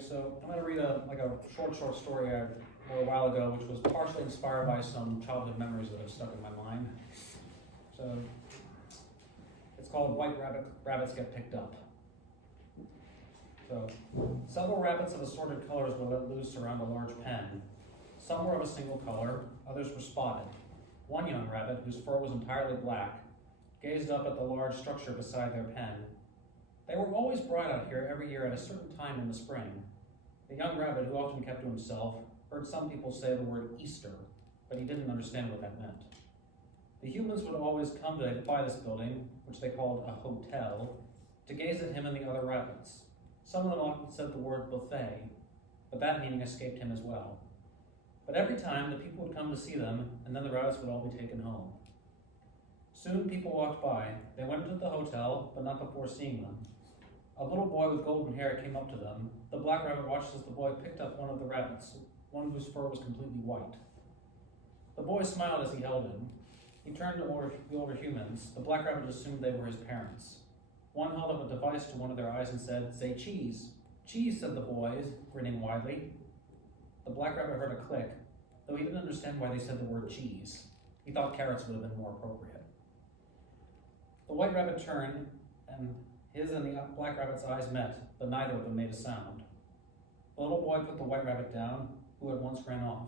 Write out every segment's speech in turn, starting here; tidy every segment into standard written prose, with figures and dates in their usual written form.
so I'm going to read a short story I wrote a while ago, which was partially inspired by some childhood memories that have stuck in my mind. So it's called White Rabbits Get Picked Up. So several rabbits of assorted colors were let loose around a large pen. Some were of a single color, others were spotted. One young rabbit, whose fur was entirely black, gazed up at the large structure beside their pen. They were always brought out here every year at a certain time in the spring. The young rabbit, who often kept to himself, heard some people say the word Easter, but he didn't understand what that meant. The humans would always come to by this building, which they called a hotel, to gaze at him and the other rabbits. Some of them often said the word buffet, but that meaning escaped him as well. But every time the people would come to see them, and then the rabbits would all be taken home. Soon people walked by. They went to the hotel, but not before seeing them. A little boy with golden hair came up to them. The black rabbit watched as the boy picked up one of the rabbits, one whose fur was completely white. The boy smiled as he held him. He turned to the older humans. The black rabbit assumed they were his parents. One held up a device to one of their eyes and said, "Say cheese." "Cheese," said the boys, grinning widely. The black rabbit heard a click, though he didn't understand why they said the word cheese. He thought carrots would have been more appropriate. The white rabbit turned, and his and the black rabbit's eyes met, but neither of them made a sound. The little boy put the white rabbit down, who at once ran off.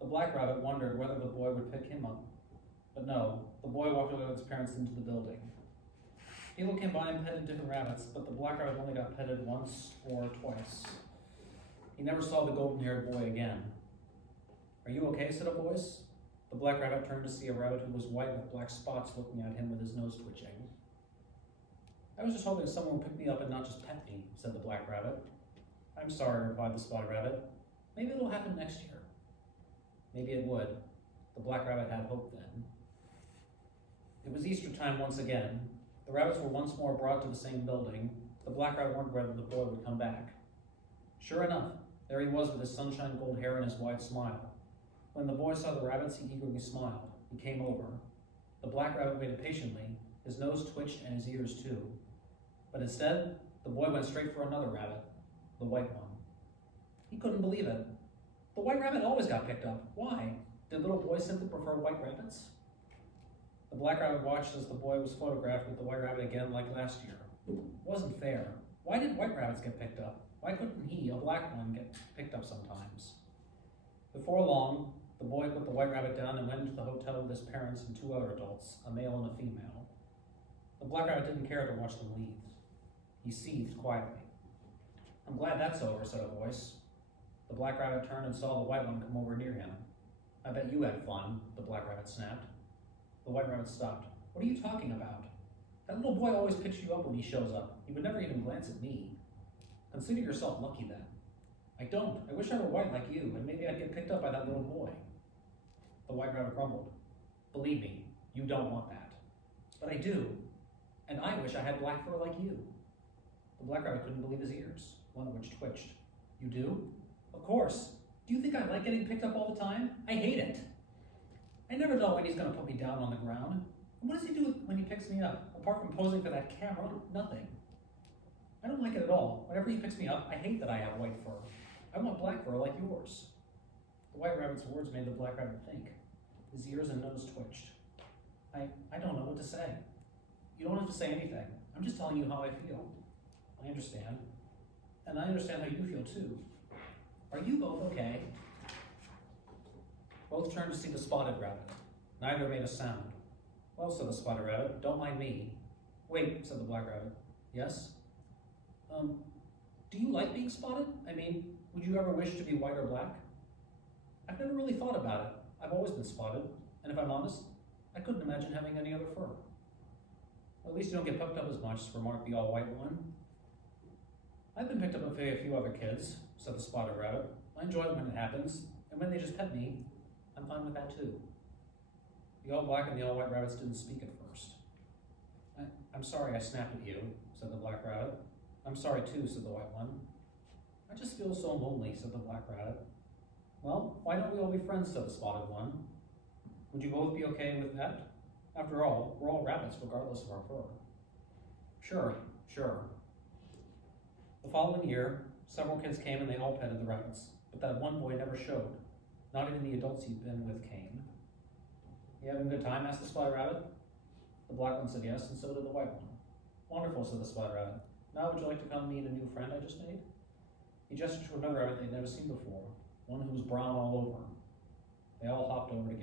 The black rabbit wondered whether the boy would pick him up. But no, the boy walked with his parents into the building. People came by and petted different rabbits, but the black rabbit only got petted once or twice. He never saw the golden-haired boy again. "Are you okay?" said a voice. The black rabbit turned to see a rabbit who was white with black spots looking at him with his nose twitching. "I was just hoping someone would pick me up and not just pet me," said the black rabbit. "I'm sorry," replied the spotted rabbit. "Maybe it'll happen next year." Maybe it would. The black rabbit had hope then. It was Easter time once again. The rabbits were once more brought to the same building. The black rabbit wondered whether the boy would come back. Sure enough, there he was with his sunshine gold hair and his wide smile. When the boy saw the rabbits, he eagerly smiled. He came over. The black rabbit waited patiently. His nose twitched and his ears too. But instead, the boy went straight for another rabbit, the white one. He couldn't believe it. The white rabbit always got picked up. Why? Did little boys simply prefer white rabbits? The black rabbit watched as the boy was photographed with the white rabbit again like last year. It wasn't fair. Why did white rabbits get picked up? Why couldn't he, a black one, get picked up sometimes? Before long, the boy put the white rabbit down and went into the hotel with his parents and two other adults, a male and a female. The black rabbit didn't care to watch them leave. He seethed quietly. "I'm glad that's over," said a voice. The black rabbit turned and saw the white one come over near him. "I bet you had fun," the black rabbit snapped. The white rabbit stopped. "What are you talking about? That little boy always picks you up when he shows up. He would never even glance at me. Consider yourself lucky then." "I don't. I wish I were white like you, and maybe I'd get picked up by that little boy." The white rabbit grumbled. "Believe me, you don't want that." "But I do. And I wish I had black fur like you." The black rabbit couldn't believe his ears, one of which twitched. "You do?" "Of course. Do you think I like getting picked up all the time? I hate it. I never know when he's going to put me down on the ground. And what does he do when he picks me up? Apart from posing for that camera, nothing. I don't like it at all. Whenever he picks me up, I hate that I have white fur. I want black fur like yours." The white rabbit's words made the black rabbit think. His ears and nose twitched. I don't know what to say." "You don't have to say anything. I'm just telling you how I feel." "I understand. And I understand how you feel too. Are you both okay?" Both turned to see the spotted rabbit. Neither made a sound. "Well," said the spotted rabbit, "don't mind me." "Wait," said the black rabbit. "Yes?" Do you like being spotted? I mean, would you ever wish to be white or black?" "I've never really thought about it. I've always been spotted, and if I'm honest, I couldn't imagine having any other fur." "Well, at least you don't get picked up as much," remarked the all-white one. "I've been picked up by a few other kids," said the spotted rabbit. "I enjoy it when it happens, and when they just pet me, I'm fine with that too." The all-black and the all-white rabbits didn't speak at first. I'm sorry I snapped at you," said the black rabbit. "I'm sorry too," said the white one. "I just feel so lonely," said the black rabbit. "Well, why don't we all be friends?" said the spotted one. "Would you both be okay with that? After all, we're all rabbits regardless of our fur." Sure. The following year, Several kids came and they all petted the rabbits, but that one boy never showed. Not even the adults he'd been with came. You having a good time? Asked the Spider Rabbit. The black one said yes, and so did the white one. Wonderful, said the Spider Rabbit. Now would you like to come meet a new friend I just made? He gestured to another rabbit they'd never seen before, one who was brown all over. They all hopped over together.